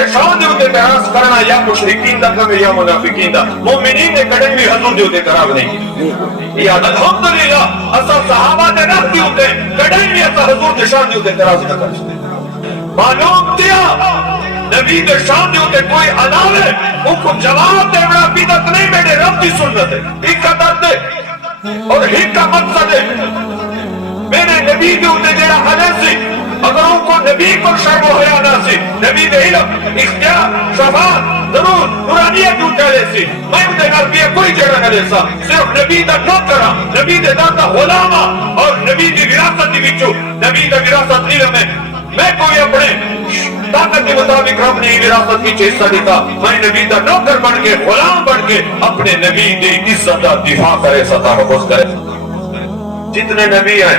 دے شان دے اوتے اعتراض کرنا یا مشرکین دا کم یا منافقین دا، مومنین نے کڑے بھی حضور دے اوتے اعتراض نہیں کی۔ یا الحمدللہ اصل صحابہ دے نفس دے اوتے کڑے بھی حضور دے شان دے اوتے اعتراض نہ کر سکتے۔ معلوم دیا نبی دے شان دے اوتے کوئی علاوہ ان کو جواب دے بڑا بدعت نہیں، میرے رب دی سنت ہے، ایک کا درد ہے اور ایک کا مقصد ہے۔ میرے نبی دے اوتے جڑا حدث سی، اگر ان کو نبی کو شرم و حیا نہ سی، نبی دے علم اختیار شفاعت ضرور نورانیت جو چلے سی، میں دے نبی کوئی جڑا نہ لے سا، صرف نبی دا نوکر نبی دے دا غلام اور نبی دی وراثت دی وچوں نبی دا وراثت علم ہے۔ میں کوئی اپنے طاقت کے مطابق اپنی وراثت کی حصہ دیتا، میں نبی دا نوکر بن کے غلام بن کے اپنے نبی دی عزت دا دفاع کرے، ستا حفظ کرے۔ جتنے نبی ہیں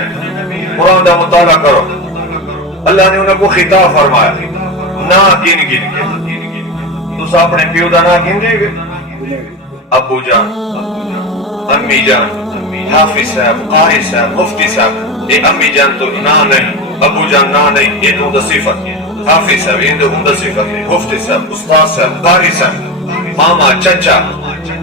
قرآن دا مطالعہ کرو، اللہ نے انہیں کو خطاب فرمایا نہ گن گن کے۔ تو اپنے پیو دا نہ گن دے گے، ابو جان، امی جان، حافظ صاحب، قاری صاحب، مفتی صاحب، یہ امی جان تو نہ نہیں، ابو جان نہ نہیں، یہ تو دا صفت ہے، حافظ صاحب یہ تو دا صفت ہے، مفتی صاحب، استاد صاحب، قاری صاحب، ماما، چچا،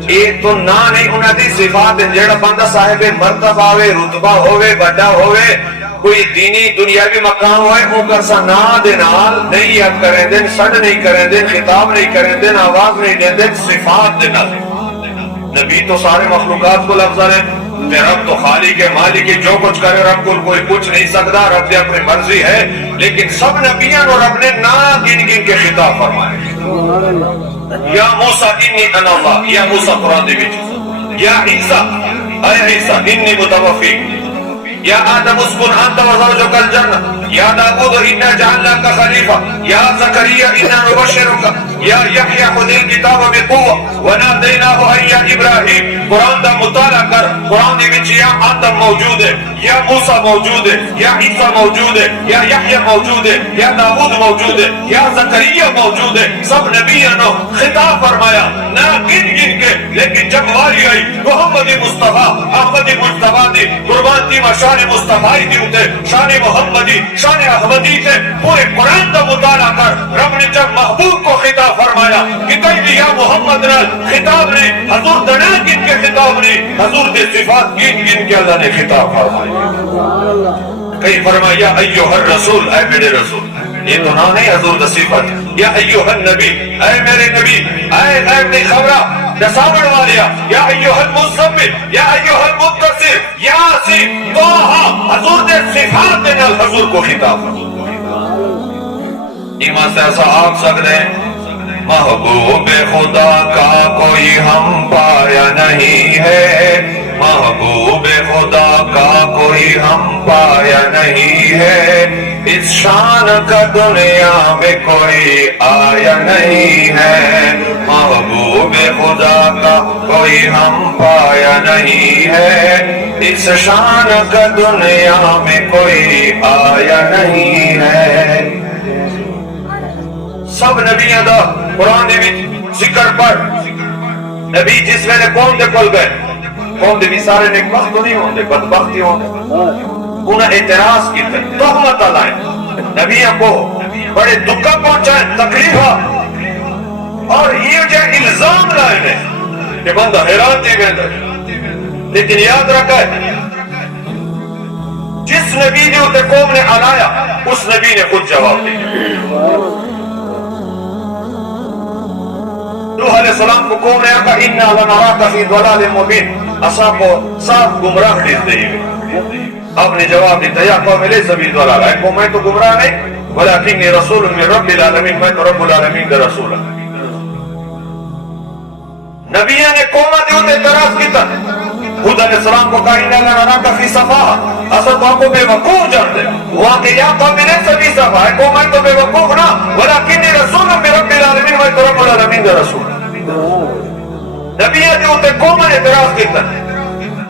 یہ تو نہ نہیں انہاں دی صفات ہیں۔ جڑا بندہ صاحب مرتبہ ہوئے، رتبہ ہوئے، بڑا ہوئے، کوئی دینی دنیاوی مقام ہوئے، ان کا سا نا دے نال نہیں یاد کریں دیں، سڑ نہیں کریں دیں، خطاب نہیں کریں دیں، آواز نہیں دیں دیں، صفات دے نال۔ نبی تو سارے مخلوقات کو لفظ ہے کہ رب تو خالق ہے، مالک ہے، جو کچھ کرے رب کو کوئی کچھ نہیں سکتا، رب نے اپنی مرضی ہے۔ لیکن سب نبیان اور رب نے نا گن گن کے خطاب فرمائے۔ یا موسیٰ انی انا اللہ، یا موسیٰ قرآن دے وچ، یا عیسیٰ اے عیسیٰ انی متوفیک، یا آدم اسکن انت وزوجک الجنہ، یا داؤد انا جعلناک خلیفہ، یا زکریا انا نبشرک، یا یحییٰ خذ الکتاب بقوة ونادیناہ اے یا ابراہیم۔ قرآن دا مطالعہ کر، قرآن دی وچ یا آدم موجود ہے، یا موسیٰ موجود ہے، یا عیسیٰ موجود ہے، یا یحییٰ موجود ہے، یا داؤد موجود ہے، یا زکریا موجود ہے۔ سب نبیانوں خطاب فرمایا نہ گن گن کے، لیکن جب واری آئی محمد مصطفیٰ احمد مصطفیٰ دی قربان دی شان مصطفی دی ہوتے، شان محمدی، شان احمدی سے پورے قرآن کا مطالعہ کر۔ رب نے جب محبوب کو خطاب فرمایا کہ کئی بھی یا محمد نال خطاب نہیں، حضور دنا گن کے خطاب نہیں، حضور دے صفات گن گن کے اللہ نے خطاب فرمایا۔ کئی فرمایا ایوہ الرسول، اے میرے رسول، یہ تو نہ نہیں حضور دا صفت، یا ایوہ النبی، اے میرے نبی، اے غیب دی خبرہ دساوڑ والیا، یا ایوہ المزمل، یا ایوہ المدثر، یاسین، طٰہٰ، حضور دے صفات دے نال حضور کو خطاب۔ ایمان سے ایسا آپ سکتے ہیں محبوب خدا کا کوئی ہم پایا نہیں ہے، محبوب خدا کا کوئی ہم پایا نہیں ہے، اس شان کا دنیا میں کوئی آیا نہیں ہے، محبوب خدا کا کوئی ہم پایا نہیں ہے، اس شان کا دنیا میں کوئی آیا نہیں ہے۔ سب نبیوں دا قرآن میں ذکر پر نبی جس ویلے قوم دے کول گئے، قوم دے بھی سارے نیک بخت نہیں ہوندے، بدبختی ہوندے، انہیں اعتراض کی تہمت لائے، نبیوں کو بڑے دکھا پہنچائے، تکلیفہ اور یہ جو الزام لائے نے کہ بندہ حیران دے گئے۔ لیکن یاد رکھا ہے جس نبی نے اسے قوم نے آلایا اس نبی نے خود جواب دیا۔ نوح علیہ السلام کو قوم نے کہا اِنَّا لَنَرَاكَ فِي ضَلَالٍ مُبِينٍ، اصحاب کو صاف گمراہ خیز دے گئے۔ آپ نے جواب دیتا یا قوم لیس بی ضلال، اے قوم میں تو گمراہ نہیں، ولیکنی رسول من رب العالمین، میں تو رب العالمین کا رسول ہوں۔ نبیوں نے قومہ نے انہیں اعتراض کیتا، خود علیہ السلام کو کہا اِنَّا لَنَرَاكَ فِي صَفَاحَ، اصل تو آپ کو بے وقوف جانتے ہیں، وہاں کہ یا قوم لیس بی صَفَاحَ، اے قوم میں تو بے وقوف نہ، ولیکنی رسول من رب العالمین، میں تو رب العالمین کا رسول ہوں۔ نبیوں نے انہیں قومہ نے اعتراض کیتا،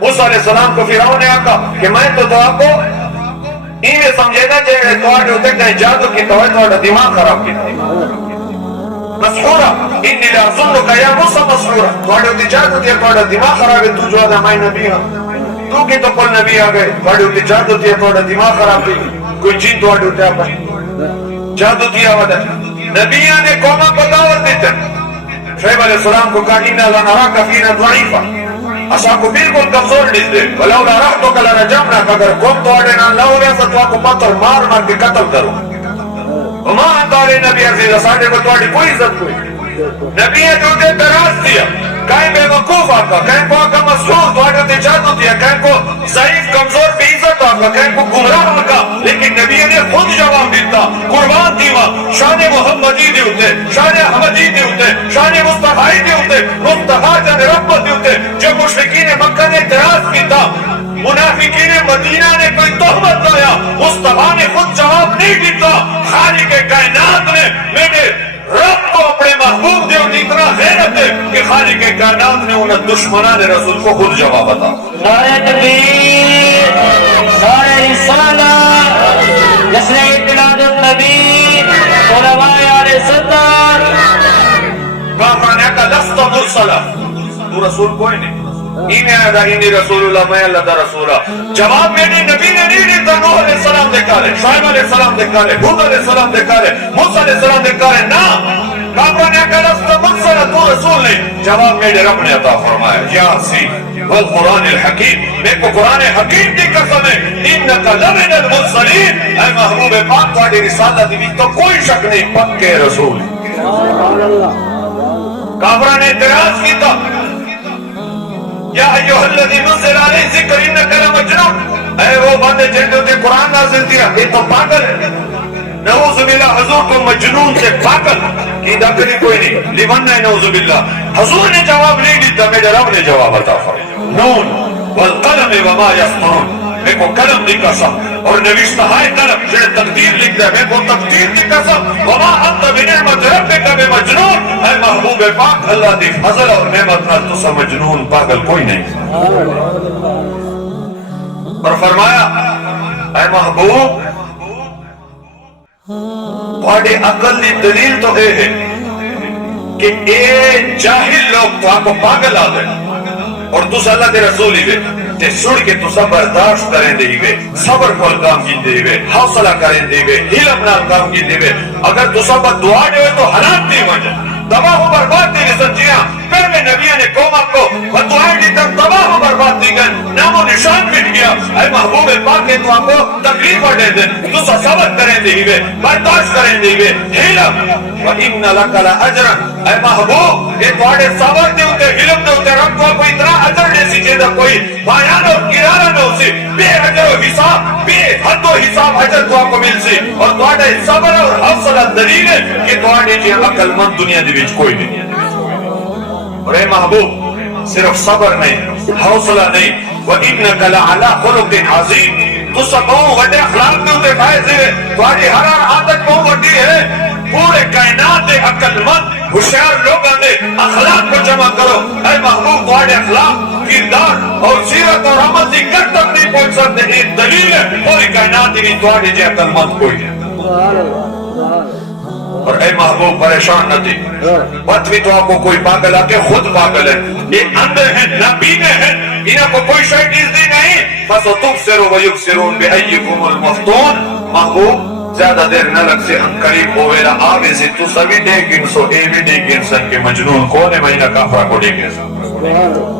موسیٰ علیہ السلام کو فرعون نے کہا کہ میں تو آپ کو انہیں سمجھے نا جائے توڑے ہوتے کہ جادو کی توڑے توڑا دماغ خراب کی مسحورہ انی لَأَظُنُّكَ يَا مُوسَى مَسْحُورًا، توڑے ہوتے جادو دیا توڑا دماغ خراب ہے، تو جو آدھا میں نبی ہوں، تو کی تو کل نبی آگئے، توڑے ہوتے جادو دیا توڑا دماغ خراب ہے، کوئی جن توڑے ہوتے آپ جادو دیا ودا نبیوں نے قوموں کو دعوت دیتے شعیب علیہ السلام کو کہا اِنَّا لَنَرَاكَ فِينَا ضَعِيفًا اسا کو بالکل کمزور دیتے وَلَوْلَا رَحْتُكَ لَرَجَمْنَاكَ اگر قوم تو اڑے نہ لاؤ گے تو آپ کو پتھر مار مار کے قتل کرو وَمَا أَنْتَ عَلَيْنَا بِعَزِيزٍ ساڈے کو تہاڈی کوئی عزت کوئی نبی نے جو دے تراز دیا کہیں بے وقوف آقا کہیں کو آقا مسحور تو آقا تجادو دیا کہیں کو ضعیف کمزور بے عزت آقا کہیں کو گمراہ آقا لیکن نبی نے خود جواب دیتا قربان دیوا شان محمدی دیوتے شان احمدی دیوتے شان مصطفی دیوتے مصطفی جن رب دیوتے جو مشرکین مکہ نے اعتراض کیتا منافقین مدینہ نے کوئی تہمت لایا مصطفی نے خود جواب نہیں دیتا خالق کائنات نے میرے رب کو اپنے محبوب دیو اتنا غیرت ہے کہ خالق کائنات نے انہیں دشمنان رسول کو خود جواب عطا نعرہ تکبیر نعرہ رسالت جشن اطلاع النبی علماء آل ستار کافران کا لست مرسلہ تو رسول کوئی نہیں انہیں آدھا انہی رسول اللہ میں اللہ دا رسولہ جواب میری نبی نے نہیں دیتا نوح علیہ السلام دیکھا لے شعیب علیہ السلام دیکھا لے حود علیہ السلام دیکھا لے موسیٰ علیہ السلام دیکھا لے نا کافران کا لست مرسلہ تو رسول نہیں جواب میرے رب نے عطا فرمایا یاسین والقرآن الحکیم میرے کو قرآن حکیم دی قسم ہے انکا لمن المرسلین اے محبوب پاک تھوڑی رسالت بھی تو کوئی شک نہیں پکے رسول کافران نے اعتراض کی تھا یا ایوہ الذی نزل علیہ ذکر انکا لمجنون اے وہ بندے جن نے قرآن نازل دیا یہ تو پاگل ہے نعوذ باللہ حضور کو مجنون سے پاگل کی دکری کوئی نہیں لیون ہے نعوذ باللہ حضور نے جواب نہیں دیتا میرے رب نے جواب عطا فرمایا نون والقلم وما یسطرون میں کو قلم دی قسم اور نوشتہ ہے قلم جنہیں تقدیر لکھتا ہے میں کو تقدیر دی قسم وما انت بنعمت ربک بمجنون اے محبوب پاک اللہ دی فضل اور نعمت نال تو مجنون پاگل کوئی نہیں اور فرمایا اے محبوب بڑے عقل دی دلیل تو ہے کہ اے جاہل لوگ تو آپ کو پاگل آ گئے اور تو اللہ دے رسول ہی وے تے سڑ کے تو سب برداشت کریں دے ہوئے صبر کو کام کی دے ہوئے حوصلہ کریں دے ہوئے علم نال کام کی دے ہوئے اگر تو سب دعا دے ہوئے تو حالات نہیں وجہ تباہ و برباد دی سچیاں پہلے نبیوں نے قوموں کو دعائیں دی تک تباہ و برباد دی گئے نام و نشان مٹ گیا اے محبوب پاک نے تو آپ کو تکلیف دے دیں تو صبر کریں دے ہوئے برداشت کریں دے ہوئے علم وَإِنَّ لَكَ لَأَجْرًا اے محبوب یہ تھوڑے صبر دے ہوتے علم دے ہوتے رب کو کوئی اتنا اجر نہیں سی چیزا کوئی پایان اور کرارہ نہ ہو سی بے اجر و حساب بے حد و حساب اجر تو آپ کو مل سی اور تھوڑے صبر اور حوصلہ دلیل ہے کہ تھوڑے جی عقل مند دنیا دی بیچ کوئی نہیں اور اے محبوب صرف صبر نہیں حوصلہ نہیں وَإِنَّكَ لَعَلَىٰ خُلُقٍ عَظِيمٍ تو سب بہت وڈے اخلاق میں ہوتے فائز ہے تھوڑی ہر عادت بہت وڈی ہے پورے کائنات عقل مند ہوشیار لوگوں نے اخلاق کو جمع کرو اے محبوب تھوڑے اخلاق کردار اور سیرت اور عمل کی کر تک نہیں پہنچ سکتے یہ دلیل ہے پوری کائنات کی تھوڑے جی عقل مند کوئی ہے اور اے محبوب پریشان نہ تھی بات بھی تو آپ کو کوئی پاگل آکے خود پاگل ہے یہ اندر ہیں نبینے ہیں انہاں کو کوئی شاید چیز دی نہیں بس وہ تبصروا ویبصرون بأیکم المفتون محبوب زیادہ دیر نہ لگ سے ہم قریب ہوئے آگے سے تو سبھی دے گن اے بھی دے گن سن کے مجنون کون ہے مہینہ کافرہ کو دے گن سن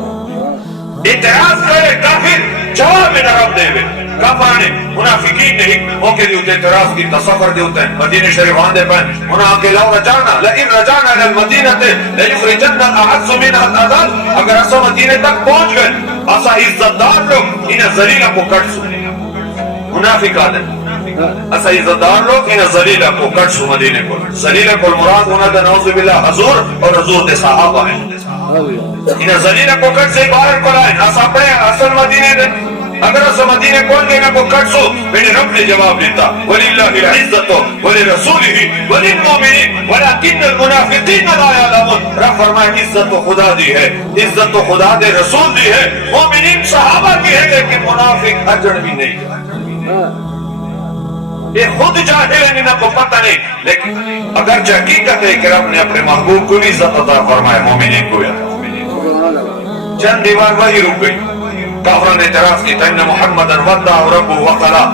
اعتراض کرے کافر جواب میں نرم دے وے کافرانے منافقین نہیں موقع دیوتے اعتراض کی تصفر دیوتے ہیں مدینہ شریف آندے پہن انہاں کے لو رجانا لئن رجانا الى المدینہ تے لیخرجن الاعز منها الاذل اگر اسا مدینہ تک پہنچ گئے اسا عزتدار لوگ انہیں ذلیلہ کو کٹ سو منافق آدم اسا عزتدار لوگ انہیں ذلیلہ کو کٹ سو مدینہ کو ذلیلہ کو المراد انہاں دا نعوذ باللہ حضور اور حضور دے صحابہ ہیں انہیں ذلیلہ کو کٹ سے باہر کو لائیں اسا اپنے اصل مدینہ دے اگر اسا مدینہ کون دینا کو کٹ سو میرے رب نے جواب دیتا وَلِلَّهِ الْعِزَّةُ وَلِرَسُولِهِ وَلِلْمُؤْمِنِينَ وَلَكِنَّ الْمُنَافِقِينَ لَا يَعْلَمُونَ رب فرمائے عزت تو خدا دی ہے عزت تو خدا دے رسول دی ہے مومنین صحابہ کی ہے لیکن منافق اجر بھی نہیں یہ خود جاہل ہے انہیں کو پتہ نہیں لیکن اگر حقیقت ہے کہ رب نے اپنے محبوب کو بھی عزت عطا فرمائے مومنین کو چند دیوار وہی رک گئی کافروں نے اعتراض کی تھا محمد ودع رب وقلا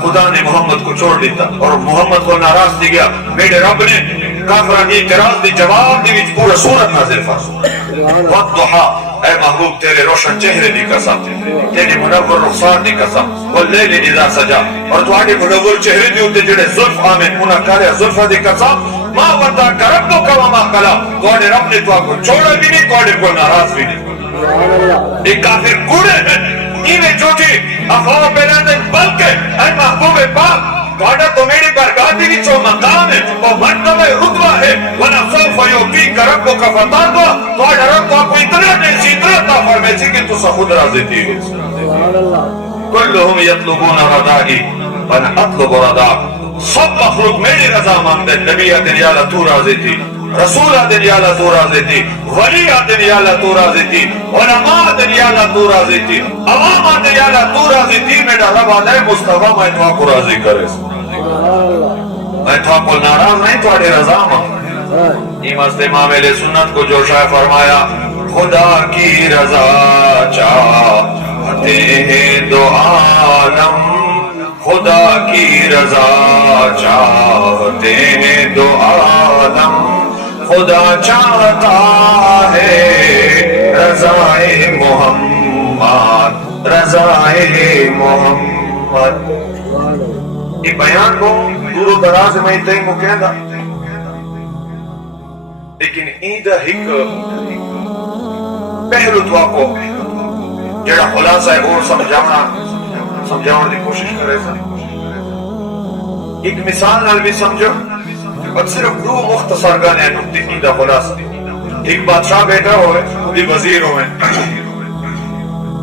خدا نے محمد کو چھوڑ دیتا اور محمد کو ناراض دی گیا میرے رب نے کافران اعتراض دی جواب دی وچ پورا سورت نازل فرمایا والضحا اے محبوب تیرے روشن چہرے دی قسم تیرے منور رخسار دی قسم واللیل اذا سجا اور تواڈے منور چہرے دی اوتے جڑے زلف آمن انہاں کارے زلفاں دی قسم ما ودا ربک وما قلا تواڈے رب نے تو کو چھوڑا بھی نہیں تواڈے کو ناراض بھی نہیں یہ کافر کوڑے ہیں انہیں جھوٹی افواہ پھیلانے بلکہ اے محبوب پاک تواڈا تو میری برکات دی وچ مقام ہے وہ مرتبہ رتبہ ہے ولا سوف یعطیک ربک فترضی تواڈا رب کو اتنا دے اتنا عطا فرمائے کہ تو خود راضی تھی سبحان اللہ کلهم یطلبون رضائی وانا اطلب رضا سب مخلوق میری رضا مانگتے نبی آدن یا اللہ تو راضی تھی رسول آدن یا اللہ تو راضی تھی ولی آدن یا اللہ تو راضی تھی علماء آدن یا اللہ تو راضی تھی عوام آدن یا اللہ تو راضی تھی میرا رب آدھے مصطفیٰ میں تو آپ کو راضی کرے میں تو آپ کو ناراض نہیں تو آڑے رضا مانگ امام امام علیہ سنت کو جو شاہ فرمایا خدا کی رضا چاہتے ہیں دو عالم خدا کی رضا چاہتے ہیں دو عالم خدا چاہتا ہے رضائے محمد رضائے محمد یہ بیان کو دور و دراز میں تین کو کہنا لیکن ایدہ ہک پہلو تو آپ کو جڑا خلاصہ ہے اور سمجھاؤں دی کوشش کرے سا ایک مثال نال بھی سمجھو اور صرف دو مختصر گانے نکتی ایدہ خلاصہ ایک بادشاہ بیٹا ہوئے دی وزیر ہوئے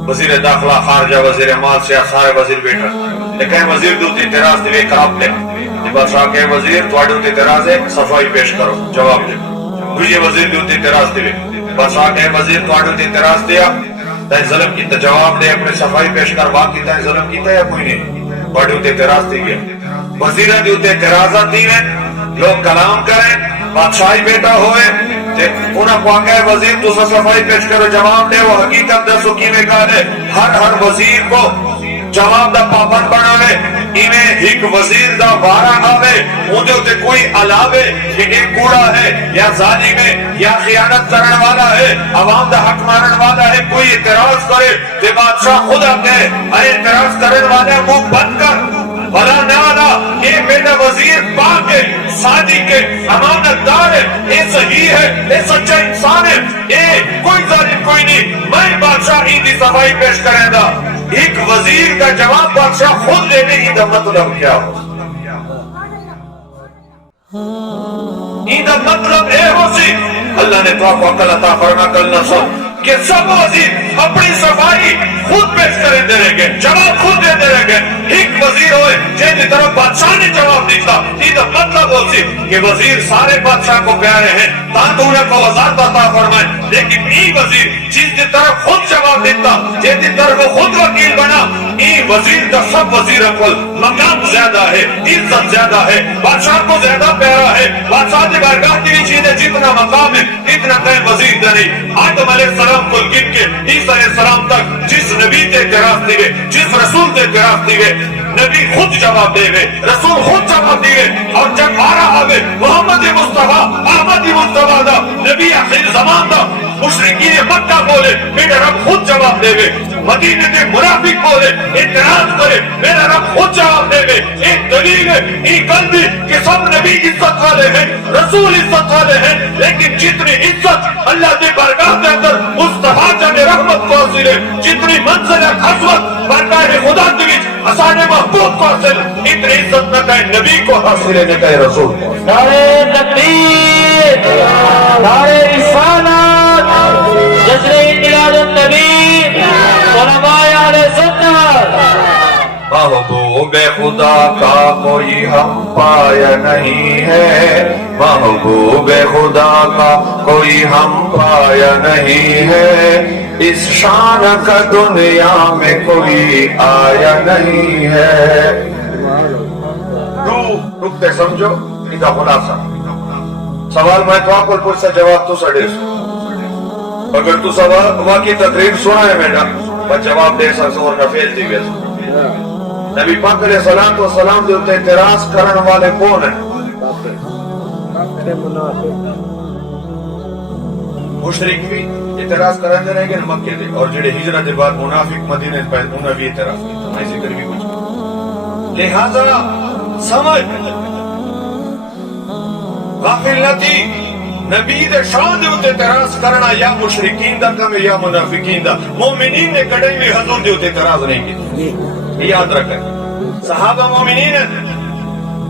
وزیر داخلہ خارجہ وزیر مال سیاہ سارے وزیر بیٹا لیکن وزیر دوتی اعتراض دیوے کراب لے بادشاہ کے وزیر تواڈے تے اعتراض ہے صفائی پیش کرو جواب دے دوسرے وزیر دوتی اعتراض دیوے بادشاہ کے وزیر تواڈے تے اعتراض دیا تے ظلم کی جواب دے اپنے صفائی پیش کر باقی تے ظلم کیتا یا کوئی نہیں تواڈے تے اعتراض دی گیا وزیراں دے تے اعتراضات دیوے لوگ کلام کریں بادشاہی بیٹا ہوئے تے انہاں کو آگے وزیر تو صفائی پیش کرو جواب دے وہ حقیقت دسو کیویں کہے ہر وزیر کو جواب دا پابند بناوے ایویں ایک وزیر دا وارا آوے اندے ہوتے کوئی علاوے کہ ایک کوڑا ہے یا ظالم ہے یا خیانت کرنے والا ہے عوام دا حق مانن والا ہے کوئی اعتراض کرے تے بادشاہ خود آتے اے اعتراض کرنے والے منہ بند کر بلا نالا اے بیٹا وزیر پاک ہے صادق ہے امانت دار ہے اے صحیح ہے اے سچا انسان ہے اے کوئی ظالم کوئی نہیں میں بادشاہ کی صفائی پیش کرے گا ایک وزیر کا جواب بادشاہ خود لینے کی مطلب کیا ہو مطلب اے ہو سی اللہ نے تو آپ کو عقل عطا فرما کل نہ کہ سب وزیر اپنی صفائی خود پیش کریں دے رہے گئے جواب خود دے دے رہے گئے ایک وزیر ہوئے جن طرف بادشاہ نے جواب دیتا یہ مطلب ہو سی کہ وزیر سارے بادشاہ کو پیارے ہیں تاکہ انہیں کو وزارت عطا فرمائے لیکن ای وزیر جس کی طرف خود جواب دیتا جن کی طرف خود وکیل بنا ای وزیر کا سب وزیر کو مقام زیادہ ہے عزت زیادہ ہے بادشاہ کو زیادہ پیارا ہے بادشاہ کی بارگاہ کی چیزیں جتنا مقام ہے اتنا کہیں وزیر نہیں آدم علیہ السلام کو گن کے عیسیٰ علیہ السلام تک جس نبی تے اعتراض دیئے جس رسول تے اعتراض دیئے نبی خود جواب دے گئے رسول خود جواب دیئے اور جب آ رہا ہے محمد مصطفیٰ احمد مصطفیٰ دا نبی آخر زمان دا مشرکین مکہ بولے میرا رب خود جواب دے گئے مدینے کے منافق بولے اعتراض کرے میرا رب خود جواب دے گئے ایک دلیل ہے ایک قلبی کہ سب نبی عزت والے ہیں رسول عزت والے ہیں لیکن جتنی عزت اللہ کے بارگاہ کے اندر مصطفیٰ جب رحمت کو حاصل ہے جتنی منزل حسوت بارگاہ خدا کے بیچ حسان محبوب کو حاصل اتنی عزت نہ کہیں نبی کو حاصل ہے نہ کہیں رسول کو نعرہ تکبیر نعرہ رسالت جشن میلاد النبی علماء اہل سنت محبوب خدا کا کوئی ہم پایا نہیں ہے محبوب خدا کا کوئی ہم پایا نہیں ہے اس شان کا دنیا میں کوئی آیا نہیں ہے رکتے سمجھو ان کا خلاصہ سوال میں تو آپ کو پوچھ سا جواب تو سڑے سو اگر تو سوال واقعی تقریر سنا ہے میڈا میں جواب دے سکتا اور نہ فیل دی گئے نبی پاک علیہ السلام دے اتے اعتراض کرن والے کون ہیں مشرک بھی اعتراض کرتے رہے گئے مکے دے، اور جڑے ہجرت کے بعد منافق مدینے پہ انہوں بھی اعتراض کیا، میں ذکر بھی کچھ لہذا سمجھ غافل نہ تھی نبی دے شان دے اتے اعتراض کرنا یا مشرکین دا کم ہے یا منافقین دا. مومنین نے کڑے بھی حضور دے اتے اعتراض نہیں کی، یاد رکھیں. صحابہ مومنین ہیں،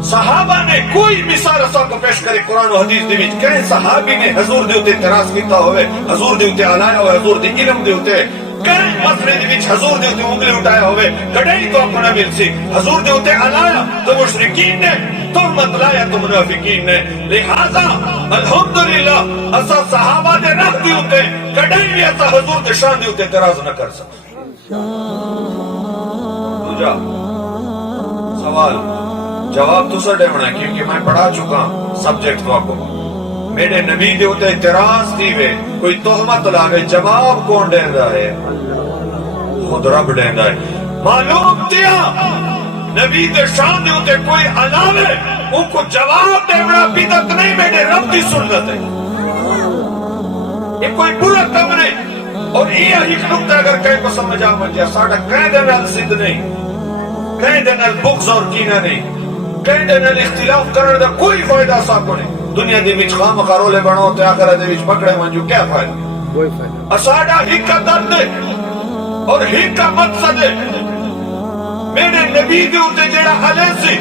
صحابہ نے کوئی مثال اسا کو پیش کرے قرآن و حدیث دے وچ کہ صحابی نے حضور دے اتے اعتراض کیتا ہوئے، حضور دے اتے علایا ہوئے، حضور دے علم دے اتے کئی مسئلے دے وچ حضور دے اتے انگلی اٹھایا ہوئے کڑائی تو اپنا مل سی. حضور دے اتے علایا تو مشرکین نے، تہمت لایا تو منافقین نے. لہذا الحمدللہ اسا صحابہ دے رخ دے اتے کڑائی بھی اسا حضور دے شان دے اتے اعتراض نہ کر سکتے. دوجا سوال جواب تو سر ہونا کیونکہ میں پڑھا چکا سبجیکٹ کو آپ کو. میرے نبی دے ہوتے اعتراض تھی وے کوئی تہمت لاگے، جواب کون دیندا ہے؟ خود رب دیندا ہے. معلوم تیا نبی دے شان دے ہوتے کوئی علاوہ ان کو جواب دینا بدعت نہیں، میرے رب کی سنت ہے. یہ کوئی برا کام نہیں. اور یہ ایک نقطہ اگر کہیں کو سمجھ آ مجھے ساڑھا کہیں دینا ضد نہیں، کہیں دینا بغض اور کینہ نہیں، کہیں دینا اختلاف کرنے دا کوئی فائدہ ساکو نہیں. دنیا دی وچ خام خارولے بناو تے آخرت دی وچ پکڑے منجو کیا فائدہ؟ کوئی فائدہ. اساڑا ہی کا درد ہے اور ہی کا مقصد ہے. میرے نبی دے اتے جیڑا حلے سی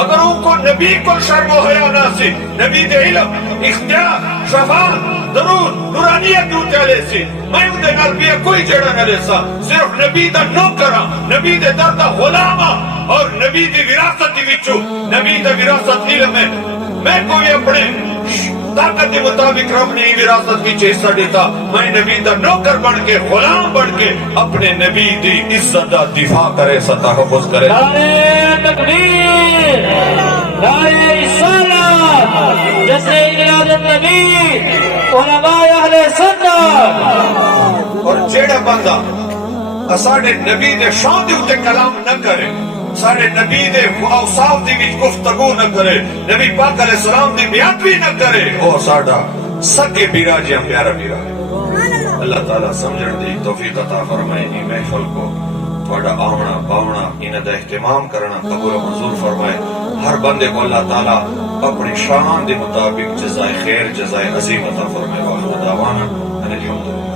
اگر ان کو نبی کو شرم و حیا نہ سی، نبی دے علم اختیار شفاعت درود نورانیت دے اتے حلے سی، میں ان دے نال بھی کوئی جیڑا نہ لے سا. صرف نبی دا نوکرا، نبی دے در دا غلاما اور نبی دی وراثت دی وچوں نبی دا وراثت علم ہے. میں کوئی اپنے طاقت کے مطابق رب نے وراثت کی حصہ دیتا. میں نبی دا نوکر بن کے غلام بن کے اپنے نبی دی عزت دا دفاع کرے، تحفظ کرے. نعرہ تکبیر، نعرہ رسالت، جیسے انقلاب النبی، علماء اہل سنت. اور جیڑا بندہ اساڑے نبی دے شان دے اتے کلام نہ کرے، سارے نبی دے اوصاف دی وچ گفتگو نہ کرے، نبی پاک علیہ السلام دی بیعت نہ کرے، او ساڈا سکے بیرا جی پیارا بیرا ہے. اللہ تعالیٰ سمجھن دی توفیق عطا فرمائے. ان محفل کو تھوڑا آونا باونا انہاں دا اہتمام کرنا قبول و منظور فرمائے. ہر بندے کو اللہ تعالیٰ اپنی شان دے مطابق جزائے خیر جزائے عظیم عطا فرمائے. واخر دعوانا ان الحمدللہ.